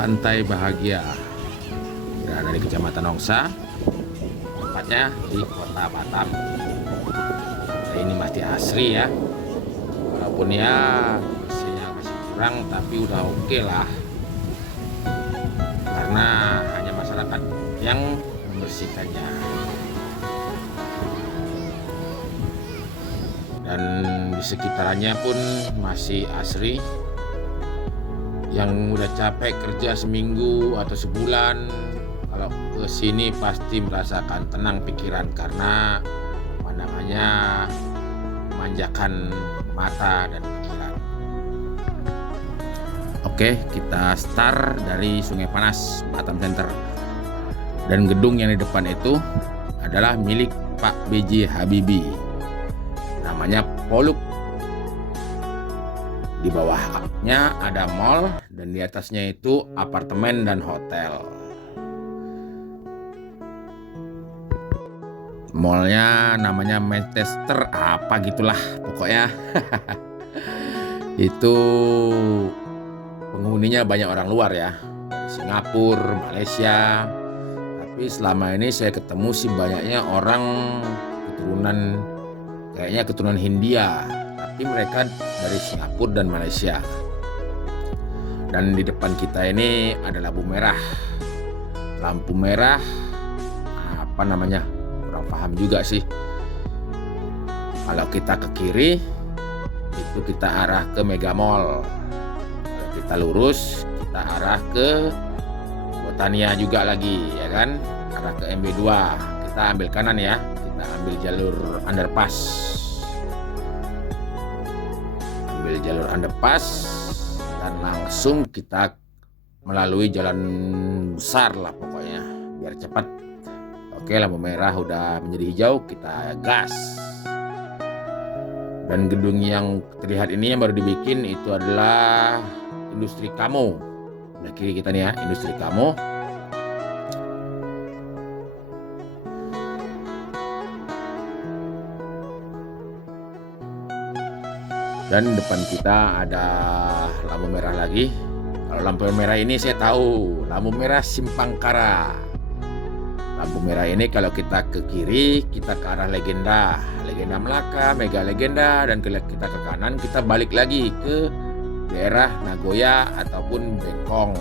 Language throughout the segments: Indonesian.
Pantai Bahagia berada di Kecamatan Nongsa, tepatnya di Kota Batam. Ini masih asri ya, walaupun ya mesinnya masih kurang, tapi udah oke lah, karena hanya masyarakat yang membersihkannya. Dan di sekitarannya pun masih asri. Yang udah capek kerja seminggu atau sebulan, kalau ke sini pasti merasakan tenang pikiran, karena pemandangannya memanjakan mata dan pikiran. Oke, kita start dari Sungai Panas, Batam Center. Dan gedung yang di depan itu adalah milik Pak B.J. Habibie. Namanya Poluk. Di bawahnya ada mall, dan di atasnya itu apartemen dan hotel. Mallnya namanya Manchester apa gitulah pokoknya. Itu penghuninya banyak orang luar ya, Singapura, Malaysia. Tapi selama ini saya ketemu sih banyaknya orang keturunan Hindia, tapi mereka dari Singapura dan Malaysia. Dan di depan kita ini ada lampu merah. Lampu merah apa namanya? Kurang paham juga sih. Kalau kita ke kiri itu kita arah ke Mega Mall. Kalau kita lurus kita arah ke Botania juga lagi, ya kan? Arah ke MB2. Kita ambil kanan ya. Kita ambil jalur underpass. Dan langsung kita melalui jalan besar lah pokoknya, biar cepat. Oke, lampu merah udah menjadi hijau, kita gas. Dan gedung yang terlihat ini yang baru dibikin itu adalah Industri Kamo. Nah, kiri kita nih ya, Industri Kamo. Dan depan kita ada lampu merah lagi. Kalau lampu merah ini saya tahu, lampu merah Simpang Kara. Lampu merah ini kalau kita ke kiri, kita ke arah Legenda Melaka, Mega Legenda, dan kalau kita ke kanan, kita balik lagi ke daerah Nagoya ataupun Bengkong.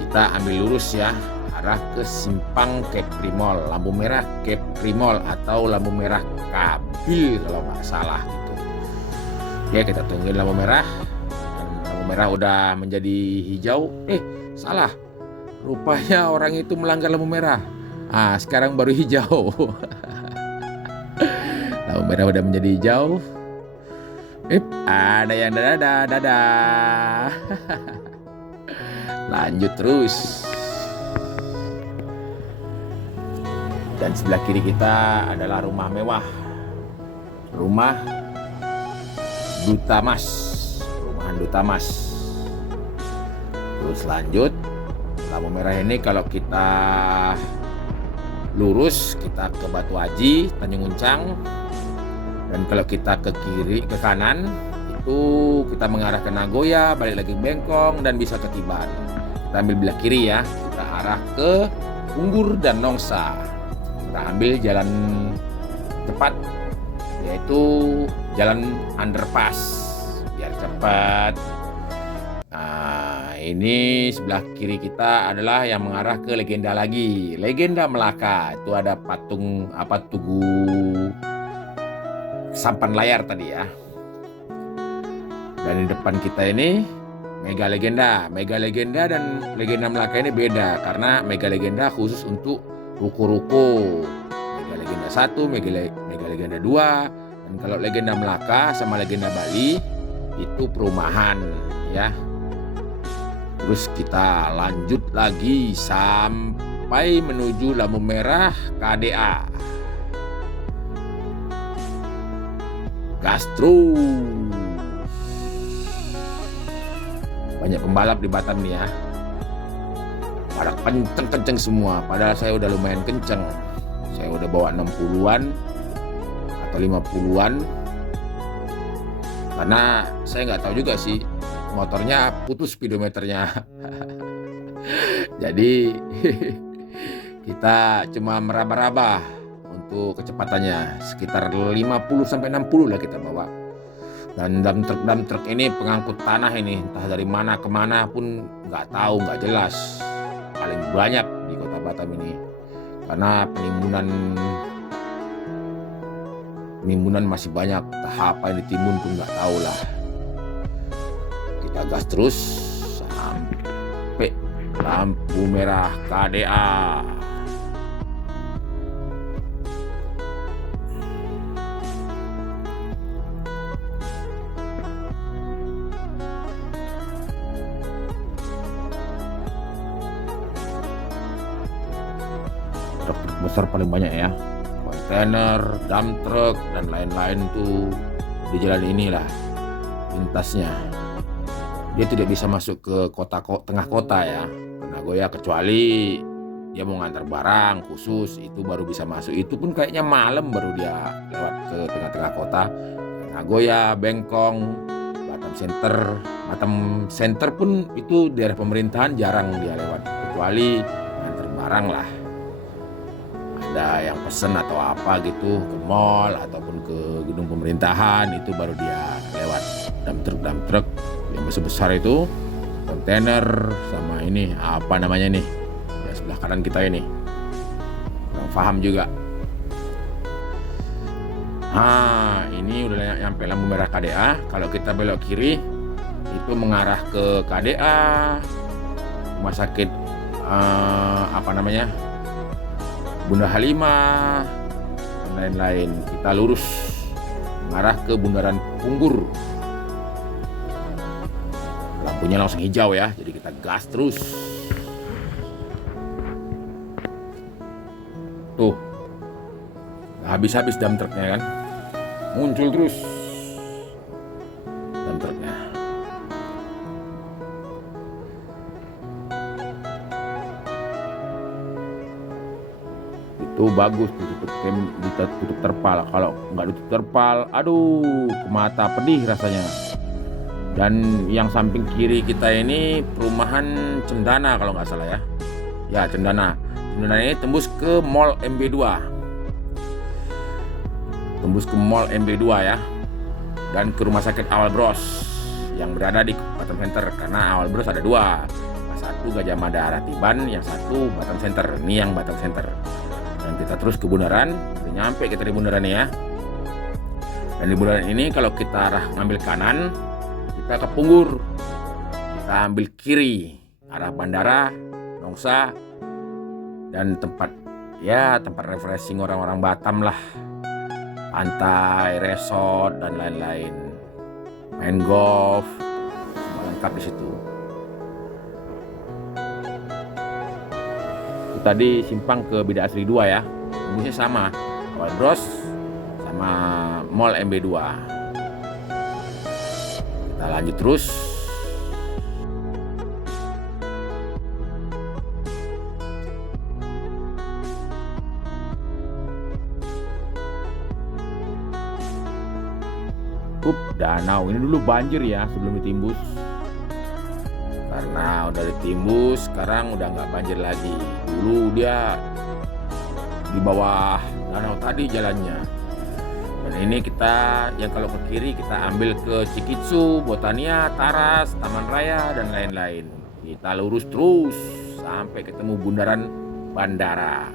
Kita ambil lurus ya, arah ke Simpang Kepri Mall, lampu merah Kepri Mall atau lampu merah Kabil kalau nggak salah gitu. Oke, kita tungguin lampu merah. Lampu merah udah menjadi hijau. Salah. Rupanya orang itu melanggar lampu merah. Sekarang baru hijau. Lampu merah udah menjadi hijau. Ada yang dadah. Lanjut terus. Dan sebelah kiri kita adalah rumah mewah. Rumah Duta Mas, perumahan Duta Mas. Terus lanjut, lampu merah ini kalau kita lurus kita ke Batu Haji, Tanjung Uncang. Dan kalau kita ke kiri, ke kanan itu kita mengarah ke Nagoya, balik lagi Bengkong, dan bisa ke Tiban. Kita ambil belah kiri ya, kita arah ke Unggur dan Nongsa. Kita ambil jalan cepat, yaitu jalan underpass biar cepat. Nah, ini sebelah kiri kita adalah yang mengarah ke Legenda lagi, Legenda Melaka. Itu ada patung Tugu Sampan Layar tadi ya. Dan di depan kita ini Mega Legenda dan Legenda Melaka ini beda, karena Mega Legenda khusus untuk ruko-ruko. Mega Legenda 1, Mega Legenda 2. Dan kalau Legenda Melaka sama Legenda Bali itu perumahan ya. Terus kita lanjut lagi sampai menuju lampu merah KDA. Gastro. Banyak pembalap di Batam nih ya. Pada kenceng-kenceng semua, padahal saya udah lumayan kenceng. Saya udah bawa 60-an atau 50-an. Karena saya nggak tahu juga sih motornya putus speedometernya. Jadi kita cuma meraba-raba untuk kecepatannya sekitar 50 sampai 60 lah kita bawa. Dan dump truck ini pengangkut tanah ini, entah dari mana ke mana pun nggak tahu, nggak jelas. Paling banyak di Kota Batam ini karena penimbunan masih banyak. Tahap apa yang ditimbun pun nggak tahu lah. Kita gas terus sampai lampu merah KDA. Truk besar paling banyak ya, kontainer, dump truck dan lain-lain tuh di jalan inilah lintasnya. Dia tidak bisa masuk ke tengah kota ya, ke Nagoya, kecuali dia mau ngantar barang khusus, itu baru bisa masuk. Itu pun kayaknya malam baru dia lewat ke tengah-tengah kota. Nagoya, Bengkong, Batam Center pun itu daerah pemerintahan jarang dia lewat, kecuali ngantar barang lah. Ada yang pesen atau apa gitu ke mall ataupun ke gedung pemerintahan, itu baru dia lewat. Dump truck yang besar itu, kontainer sama ini apa namanya nih ya, sebelah kanan kita ini kurang paham juga. Ini udah nyampe lampu merah KDA. Kalau kita belok kiri itu mengarah ke KDA, rumah sakit Bunda Halimah dan lain-lain. Kita lurus mengarah ke Bundaran Punggur. Lampunya langsung hijau ya, jadi kita gas terus. Tuh, gak habis-habis dump truknya kan, muncul terus dump truknya. Itu bagus ditutup terpal. Kalau nggak ditutup terpal, aduh, ke mata pedih rasanya. Dan yang samping kiri kita ini perumahan Cendana kalau nggak salah ya. Ya, Cendana. Cendana ini tembus ke Mall MB2. Tembus ke Mall MB2 ya. Dan ke Rumah Sakit Awal Bros yang berada di Batam Center, karena Awal Bros ada dua. Yang satu Gajah Mada arah Tiban, yang satu Batam Center. Ini yang Batam Center. Dan kita terus ke bundaran, udah nyampe kita di bundaran ya. Dan di bundaran ini kalau kita arah ngambil kanan, kita ke Punggur. Kita ambil kiri arah bandara, Nongsa, dan tempat refreshing orang-orang Batam lah. Pantai, resort dan lain-lain. Main golf, semua lengkap di situ. Tadi simpang ke Bida Asri 2 ya, tembusnya sama Awal Bros sama Mall MB2. Kita lanjut terus. Danau ini dulu banjir ya sebelum ditimbus. Karena udah ditimbus, sekarang udah nggak banjir lagi. Dulu dia di bawah danau tadi jalannya. Dan ini kita yang kalau ke kiri kita ambil ke Cikitsu, Botania, Taras, Taman Raya dan lain-lain. Kita lurus terus sampai ketemu bundaran bandara.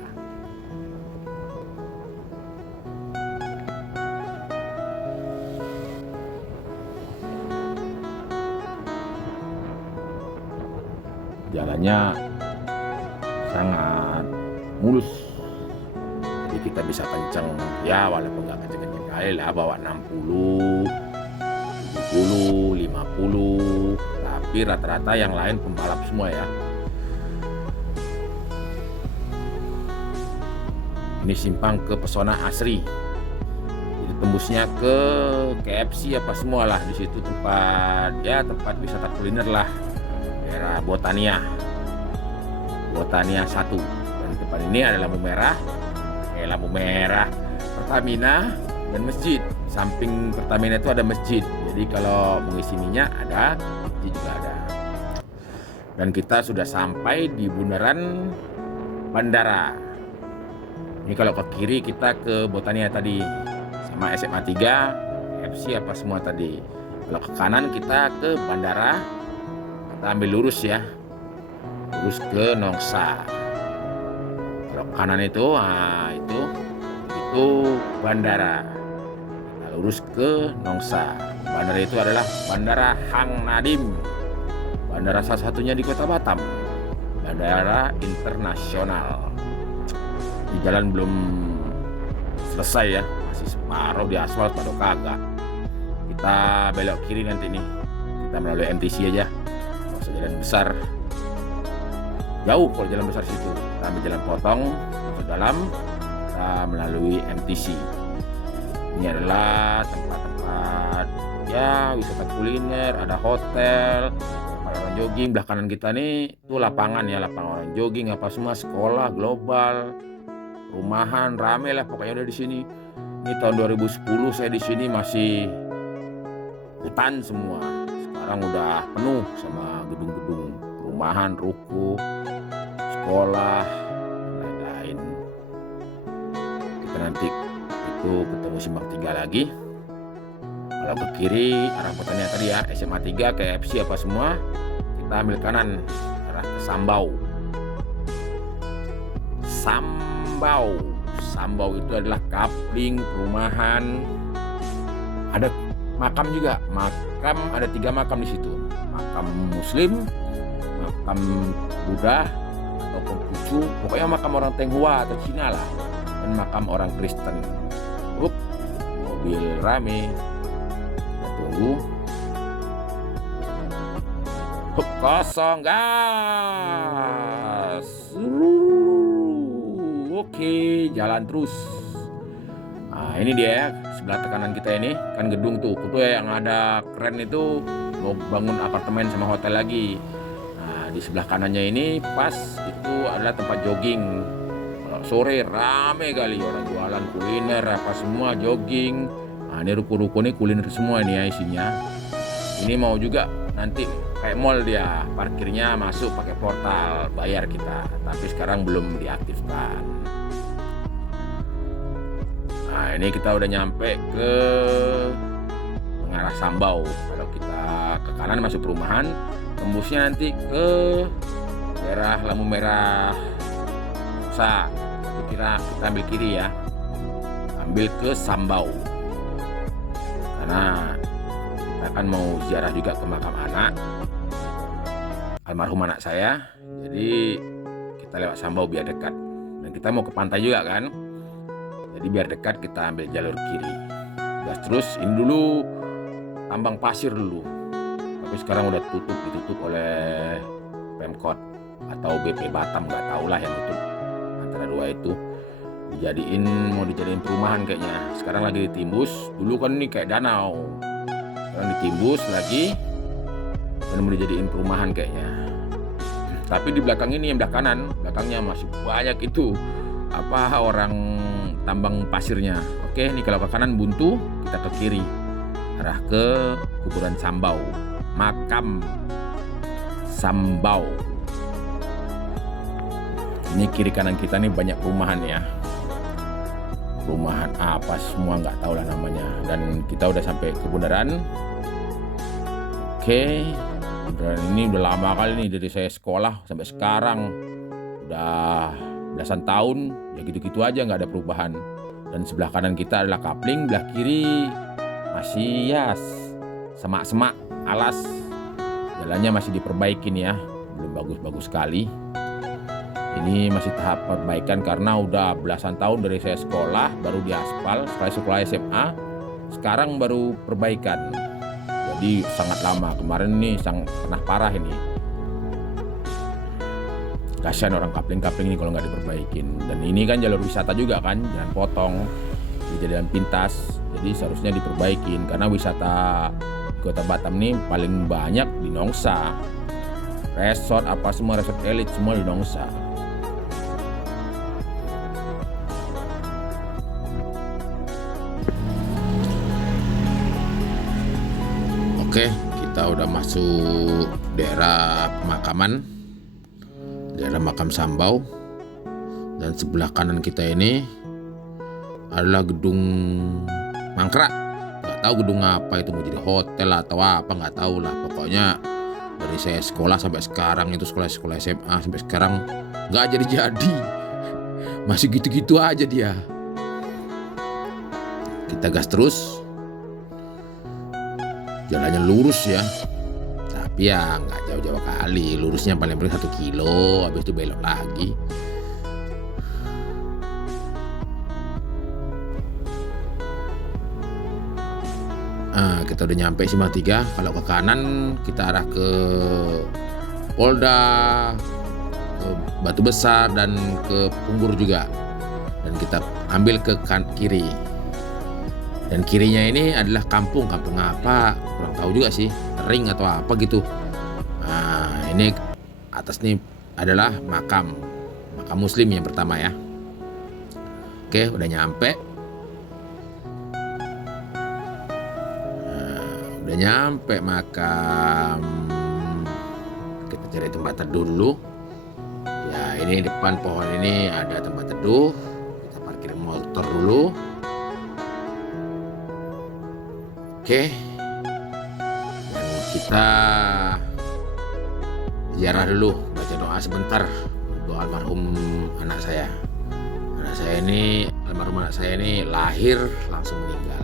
Jalannya sangat mulus, jadi kita bisa kenceng ya, walaupun nggak kenceng-kenceng kali lah, bawa 60, 70, 50, tapi rata-rata yang lain pembalap semua ya. Ini simpang ke Pesona Asri, jadi tembusnya ke KFC apa semua lah di situ, tempat wisata kuliner lah. Daerah Botania 1. Dan depan ini ada lampu merah Pertamina dan masjid. Samping Pertamina itu ada masjid. Jadi kalau mengisi minyak ada, LPG juga ada. Dan kita sudah sampai di bundaran bandara. Ini kalau ke kiri kita ke Botania tadi, sama SMA 3, FC apa semua tadi. Kalau ke kanan kita ke bandara, kita ambil lurus ya, lurus ke Nongsa. Kalau ke kanan itu, itu bandara. Kita lurus ke Nongsa. Bandara itu adalah Bandara Hang Nadim, bandara salah satunya di Kota Batam, bandara internasional. Di jalan belum selesai ya, masih separuh di aspal, pada kagak. Kita belok kiri nanti nih, kita melalui MTC aja, nggak usah jalan besar, jauh kalau jalan besar situ. Kita ambil jalan potong ke dalam, kita melalui MTC. Ini adalah tempat-tempat ya wisata kuliner, ada hotel, tempat orang jogging. Belah kanan kita nih tuh lapangan ya, lapangan orang jogging apa semua, sekolah global, rumahan, rame lah pokoknya udah di sini. Ini tahun 2010 saya di sini masih hutan semua. Sekarang udah penuh sama gedung-gedung perumahan, ruko, sekolah, dan lain-lain. Kita nanti itu ketemu Simpang 3 lagi. Kalau ke kiri arah Botania tadi ya, SMA 3 ke FC apa semua, kita ambil kanan arah ke Sambau. Sambau itu adalah kapling, perumahan, ada makam juga. Makam ada 3 makam di situ. Makam Muslim, makam Buddha atau Konghucu, pokoknya makam orang Tionghoa atau Cina lah, dan makam orang Kristen. Mobil rame, kita tunggu. Kosong gas. Oke, jalan terus. Nah, ini dia sebelah kanan kita ini kan gedung tuh yang ada keren itu, mau bangun apartemen sama hotel lagi. Nah, di sebelah kanannya ini pas itu adalah tempat jogging. Kalau sore rame kali orang jualan kuliner apa semua, jogging. Nah, ini ruko-ruko ini kuliner semua ini ya isinya. Ini mau juga nanti kayak mall, dia parkirnya masuk pakai portal, bayar kita, tapi sekarang belum diaktifkan. Nah, ini kita udah nyampe ke mengarah Sambau. Kalau kita ke kanan masuk perumahan, tembusnya nanti ke daerah lampu merah Nusa. Kita ambil kiri ya, ambil ke Sambau, karena kita akan mau ziarah juga ke makam anak almarhum anak saya. Jadi kita lewat Sambau biar dekat, dan kita mau ke pantai juga kan, jadi biar dekat kita ambil jalur kiri gas terus. Ini dulu tambang pasir dulu, tapi sekarang udah ditutup oleh Pemkot atau BP Batam, nggak tahu lah yang tutup, antara dua itu. Mau dijadiin perumahan kayaknya. Sekarang lagi ditimbus. Dulu kan ini kayak danau, sekarang ditimbus lagi dan mau dijadiin perumahan kayaknya. Tapi di belakang ini, yang belah kanan, belakangnya masih banyak itu orang tambang pasirnya. Oke, ini kalau ke kanan buntu, kita ke kiri arah ke kuburan Sambau, makam Sambau. Ini kiri kanan kita nih banyak perumahan ya, perumahan apa semua nggak tahu lah namanya. Dan kita udah sampai ke bundaran. Oke, bundaran ini udah lama kali nih, dari saya sekolah sampai sekarang udah belasan tahun ya, gitu-gitu aja, nggak ada perubahan. Dan sebelah kanan kita adalah kapling, belah kiri masih ya semak-semak, alas, jalannya masih diperbaikin ya, belum bagus-bagus sekali. Ini masih tahap perbaikan karena udah belasan tahun dari saya sekolah baru diaspal, sekolah SMA sekarang baru perbaikan. Jadi sangat lama, kemarin ini pernah parah ini. Kasihan orang kapling-kapling ini kalau nggak diperbaikin. Dan ini kan jalur wisata juga kan, jalan potong, di jalan pintas, jadi seharusnya diperbaikin karena wisata di Kota Batam ini paling banyak di Nongsa. Resort apa semua, resort elit semua di Nongsa. masuk daerah pemakaman, daerah makam Sambau. Dan sebelah kanan kita ini adalah gedung mangkrak. Nggak tahu gedung apa itu, mau jadi hotel atau apa nggak tahu lah. Pokoknya dari saya sekolah sampai sekarang itu, sekolah SMA sampai sekarang nggak jadi, masih gitu-gitu aja dia. Kita gas terus, jalannya lurus ya, tapi ya nggak jauh-jauh kali, lurusnya paling 1 kilo, habis itu belok lagi. Kita udah nyampe Simpang 3. Kalau ke kanan kita arah ke Polda, ke Batu Besar, dan ke Punggur juga. Dan kita ambil ke kiri. Dan kirinya ini adalah kampung apa? Kurang tahu juga sih, Tering atau apa gitu. Nah, ini atas nih adalah makam Muslim yang pertama ya. Oke, udah nyampe. Udah nyampe makam. Kita cari tempat teduh dulu. Ya, ini depan pohon ini ada tempat teduh. Kita parkir motor dulu. Oke. Dan kita ziarah dulu, baca doa sebentar. Doa almarhum anak saya. Almarhum anak saya ini lahir langsung meninggal.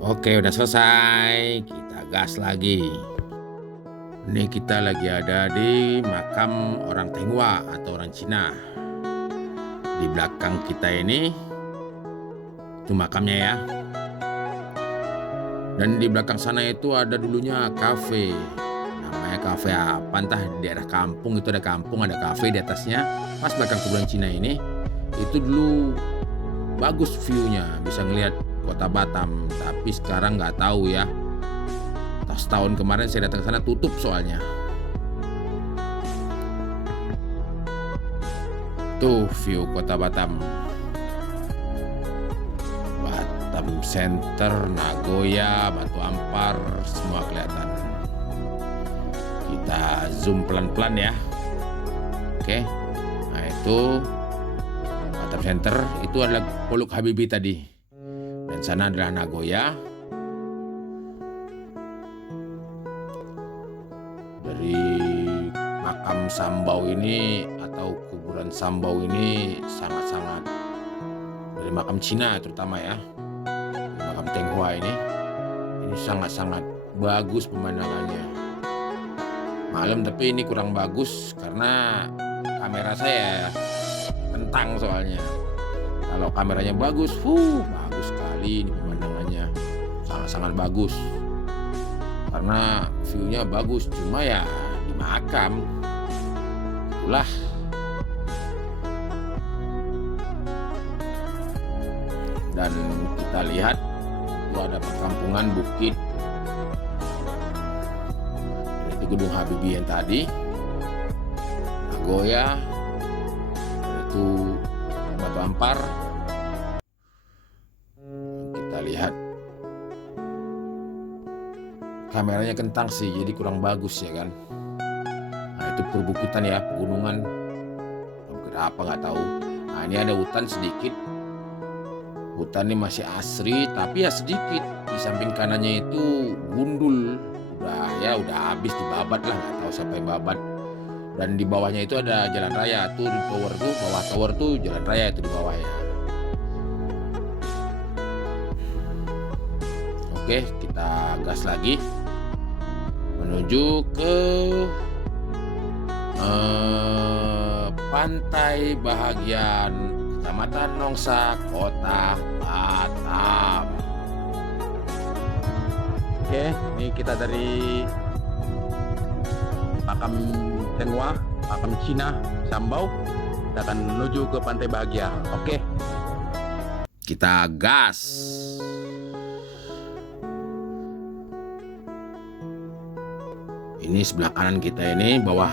Oke, udah selesai. Kita gas lagi. Ini kita lagi ada di makam orang Tionghoa atau orang Cina. Di belakang kita ini itu makamnya ya. Dan di belakang sana itu ada dulunya kafe. Namanya kafe apa? Entah, di daerah kampung itu ada kampung, ada kafe di atasnya. Pas belakang kuburan Cina ini, itu dulu bagus view-nya, bisa ngelihat kota Batam. Tapi sekarang nggak tahu ya. Setahun kemarin saya datang ke sana tutup soalnya. Tuh view kota Batam. Batam Center, Nagoya, Batu Ampar, semua kelihatan. Kita zoom pelan-pelan ya. Oke. Nah, itu Batam Center, itu adalah Poluk Habibie tadi. Dan sana adalah Nagoya. Dari makam Sambau ini atau kuburan Sambau ini sangat-sangat, dari makam Cina terutama ya, makam Tionghoa ini sangat-sangat bagus pemandangannya. Malam tapi ini kurang bagus karena kamera saya kentang soalnya. Kalau kameranya bagus, bagus sekali ini pemandangannya, sangat-sangat bagus. Karena view-nya bagus, cuma ya di makam. Itulah. Dan kita lihat itu ada perkampungan bukit. Itu gedung Habibie yang tadi, Nagoya, itu Batu Ampar. Kita lihat kameranya kentang sih, jadi kurang bagus ya kan. Nah, itu perbukitan ya, pegunungan. Bukit apa nggak tahu. Nah, ini ada hutan sedikit. Hutan ini masih asri, tapi ya sedikit. Di samping kanannya itu gundul. Udah habis dibabat lah, nggak tahu siapa yang babat. Dan di bawahnya itu ada jalan raya. Tuh di tower tuh, bawah tower tuh jalan raya itu di bawahnya. Oke, kita gas lagi menuju ke Pantai Bahagian, Kecamatan Nongsa, Kota Batam. Oke, ini kita dari makam Tionghoa, makam Cina Sambau. kita akan menuju ke Pantai Bahagia. Oke. Kita gas. Ini sebelah kanan kita ini, bawah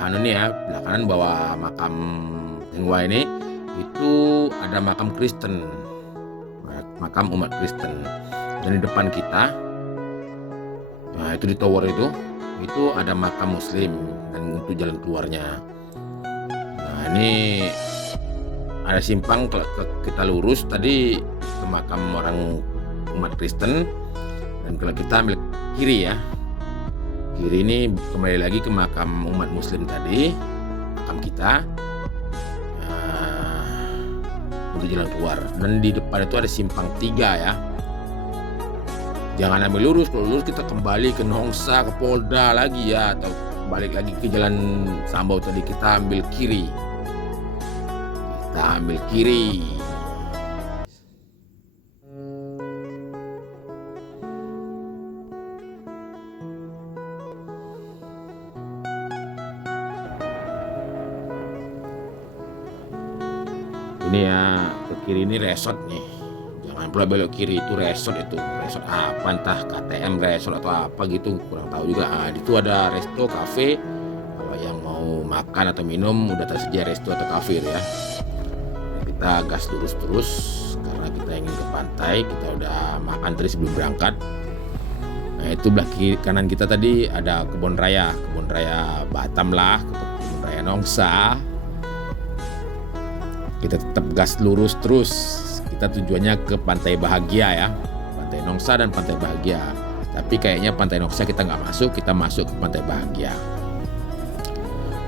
anu nih ya, sebelah kanan bawah makam Hengwa ini itu ada makam Kristen, makam umat Kristen. Dan di depan kita, nah itu di tower itu ada makam Muslim dan untuk jalan keluarnya. Nah ini ada simpang, kalau kita lurus tadi ke makam orang umat Kristen, dan kalau kita ambil kiri ya, kiri ini kembali lagi ke makam umat Muslim tadi, makam kita, untuk jalan keluar. Dan di depan itu ada simpang 3 ya. Jangan ambil lurus, kalau lurus kita kembali ke Nongsa, ke Polda lagi ya, atau balik lagi ke jalan Sambau tadi. Kita ambil kiri. Kita ambil kiri. Ini ya, ke kiri ini resort nih. Jangan pula belok kiri, itu resort apa, entah KTM resort atau apa gitu, kurang tahu juga. Itu ada resto, cafe. Kalau yang mau makan atau minum udah tersedia resto atau cafe ya. Kita gas lurus terus karena kita ingin ke pantai. Kita udah makan tadi sebelum berangkat. Nah itu belah kiri kanan kita tadi ada kebun raya Batam lah, kebun raya Nongsa. Kita tetap gas lurus terus. Kita tujuannya ke Pantai Bahagia ya, Pantai Nongsa dan Pantai Bahagia. Tapi kayaknya Pantai Nongsa kita nggak masuk, kita masuk ke Pantai Bahagia.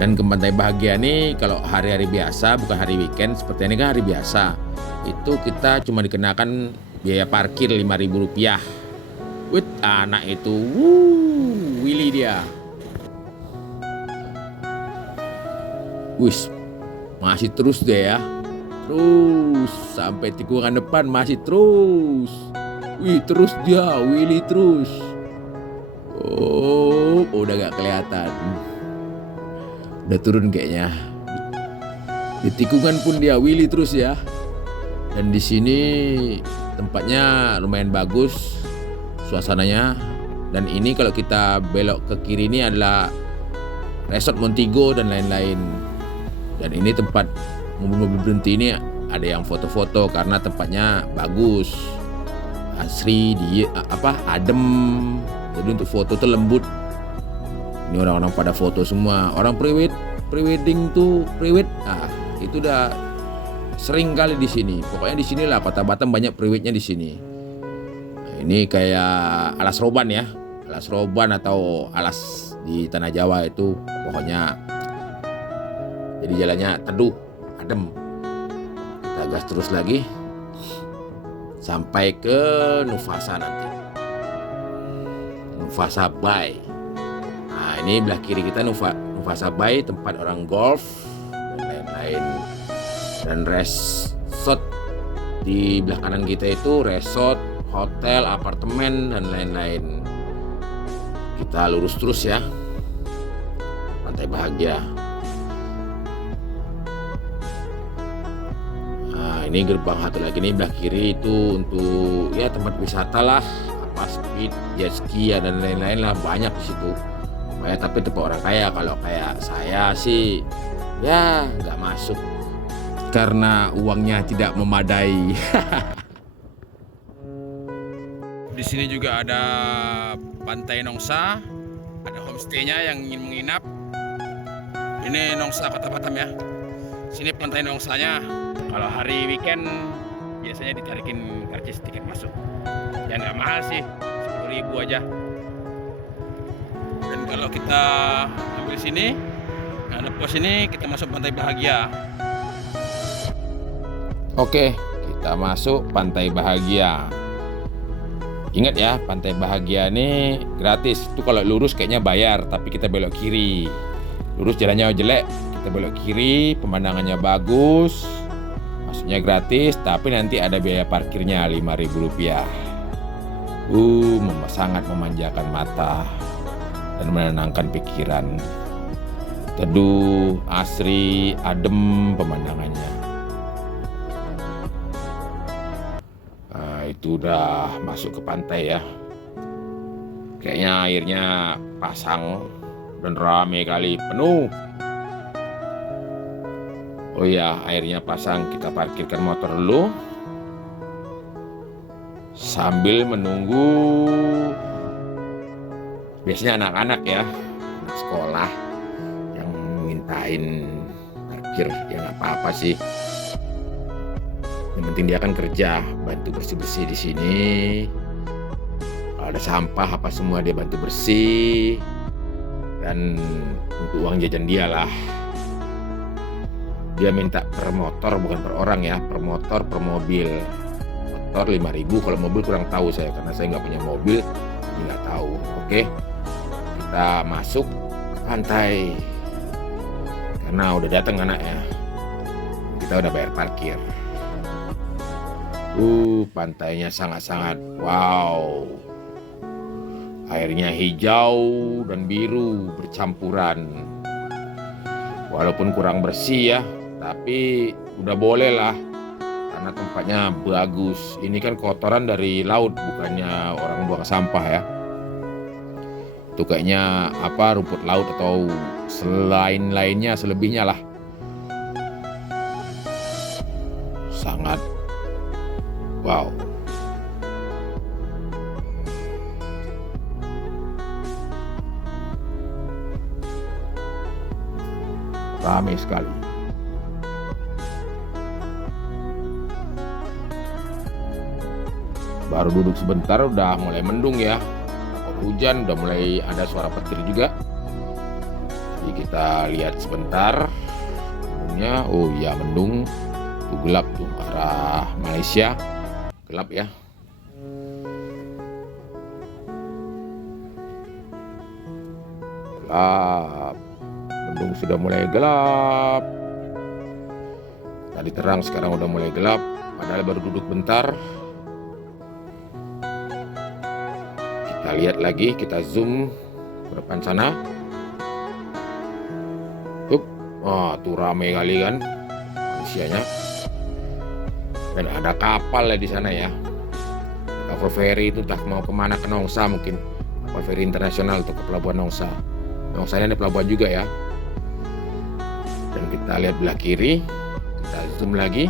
Dan ke Pantai Bahagia ini kalau hari-hari biasa, bukan hari weekend seperti ini kan hari biasa, itu kita cuma dikenakan biaya parkir Rp5.000. Wih, anak itu, Willy dia. Wih, masih terus deh ya. Terus sampai tikungan depan masih terus. Wih, terus dia, Willy terus. Oh, udah gak kelihatan. Udah turun kayaknya. Di tikungan pun dia Willy terus ya. Dan di sini tempatnya lumayan bagus suasananya. Dan ini kalau kita belok ke kiri ini adalah Resort Montego dan lain-lain. Dan ini tempat mobil-mobil berhenti ini ada yang foto-foto karena tempatnya bagus, asri, adem. Jadi untuk foto tuh lembut. Ini orang-orang pada foto semua. Orang pre-wedding tuh itu udah sering kali di sini. Pokoknya di sinilah kota Batam banyak pre-weddingnya di sini. Nah, ini kayak alas roban ya, alas roban atau alas di tanah Jawa itu pokoknya. Jadi jalannya teduh, adem. Kita gas terus lagi sampai ke Nuvasa nanti. Nuvasa Bay. Nah ini belah kiri kita Nuvasa Bay, tempat orang golf dan lain-lain. Dan resort di belah kanan kita itu resort, hotel, apartemen dan lain-lain. Kita lurus terus ya. Pantai Bahagia. Ini gerbang satu lagi nih belah kiri itu untuk ya tempat wisata lah, apa speed, jet ski ya, dan lain-lain lah, banyak di situ. Ya, tapi tempat orang kaya. Kalau kayak saya sih ya nggak masuk karena uangnya tidak memadai. Di sini juga ada Pantai Nongsa, ada homestay-nya yang ingin menginap. Ini Nongsa Kota Batam ya. Sini Pantai Nongsanya. Kalau hari weekend biasanya ditarikin karcis tiket masuk. Ya nggak mahal sih, 10.000 aja. Dan kalau kita ambil sini, nah lepas ini kita masuk Pantai Bahagia. Oke, kita masuk Pantai Bahagia. Ingat ya, Pantai Bahagia ini gratis. Itu kalau lurus kayaknya bayar, tapi kita belok kiri. Lurus jalannya jelek, kita belok kiri, pemandangannya bagus. Masuknya gratis, tapi nanti ada biaya parkirnya Rp5.000. Sangat memanjakan mata dan menenangkan pikiran. teduh, asri, adem pemandangannya. Nah, itu udah masuk ke pantai ya. Kayaknya airnya pasang dan rame kali, penuh. Oh iya, airnya pasang, kita parkirkan motor dulu sambil menunggu. Biasanya anak-anak ya, anak sekolah yang mintain parkir, ya nggak apa-apa sih. Yang penting dia akan kerja, bantu bersih-bersih di sini. Kalau ada sampah apa semua dia bantu bersih. Dan untuk uang jajan dia lah. Dia minta per motor, bukan per orang ya, per motor, per mobil. Motor 5.000, kalau mobil kurang tahu saya karena saya nggak punya mobil, jadi nggak tahu. Oke, kita masuk ke pantai karena udah datang anaknya. Kita udah bayar parkir. Pantainya sangat-sangat wow. Airnya hijau dan biru bercampuran. Walaupun kurang bersih ya, tapi udah boleh lah karena tempatnya bagus. Ini kan kotoran dari laut, bukannya orang buang sampah ya. Itu kayaknya apa, rumput laut atau lainnya selebihnya lah. Sangat wow. Ramai sekali. Baru duduk sebentar udah mulai mendung ya. Takut hujan, udah mulai ada suara petir juga. Jadi kita lihat sebentar. Mendungnya, oh iya mendung. Tuh gelap tuh arah Malaysia. Gelap ya. Gelap. Mendung sudah mulai gelap. Tadi terang, sekarang udah mulai gelap. Padahal baru duduk bentar. Kita lihat lagi, kita zoom ke depan sana. Tuh ramai kali kan manusianya. Dan ada kapal ya di sana ya. Kapal feri itu entah mau kemana, ke Nongsa mungkin. Kapal feri internasional untuk ke Pelabuhan Nongsa. Nongsa ini ada pelabuhan juga ya. Dan kita lihat belah kiri, kita zoom lagi.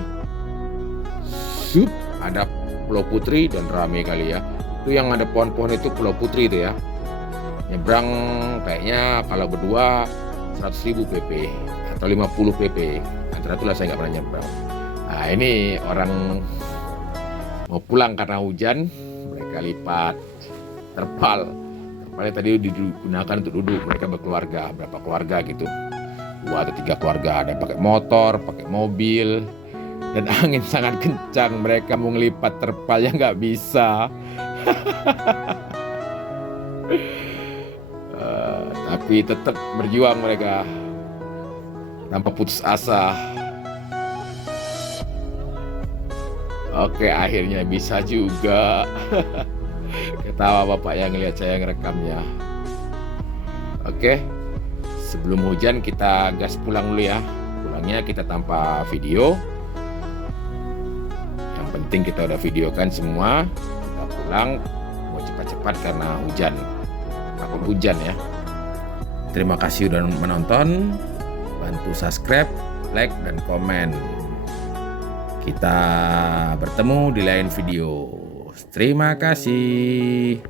Ada Pulau Putri dan ramai kali ya. Itu yang ada pohon-pohon itu Pulau Putri itu ya. Nyebrang kayaknya kalau berdua 100.000 PP atau 50 PP. Antara itulah saya nggak pernah nyebrang. Nah ini orang mau pulang karena hujan, mereka lipat terpal. Terpalnya tadi digunakan untuk duduk, mereka berkeluarga, berapa keluarga gitu. 2 atau 3 keluarga, ada yang pakai motor, pakai mobil, dan angin sangat kencang. Mereka mau ngelipat terpalnya nggak bisa. Tapi tetap berjuang mereka tanpa putus asa. Oke, akhirnya bisa juga. Ketawa bapak yang ngelihat saya ngerekamnya. Oke. Sebelum hujan kita gas pulang dulu ya. Pulangnya kita tanpa video. Yang penting kita udah videokan semua. Kita pulang mau cepat-cepat karena hujan. Takut hujan ya. Terima kasih udah menonton. Bantu subscribe, like, dan komen. Kita bertemu di lain video. Terima kasih.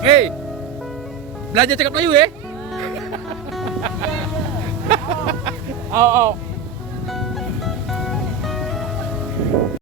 Hei, belajar cakap Melayu ya. Au.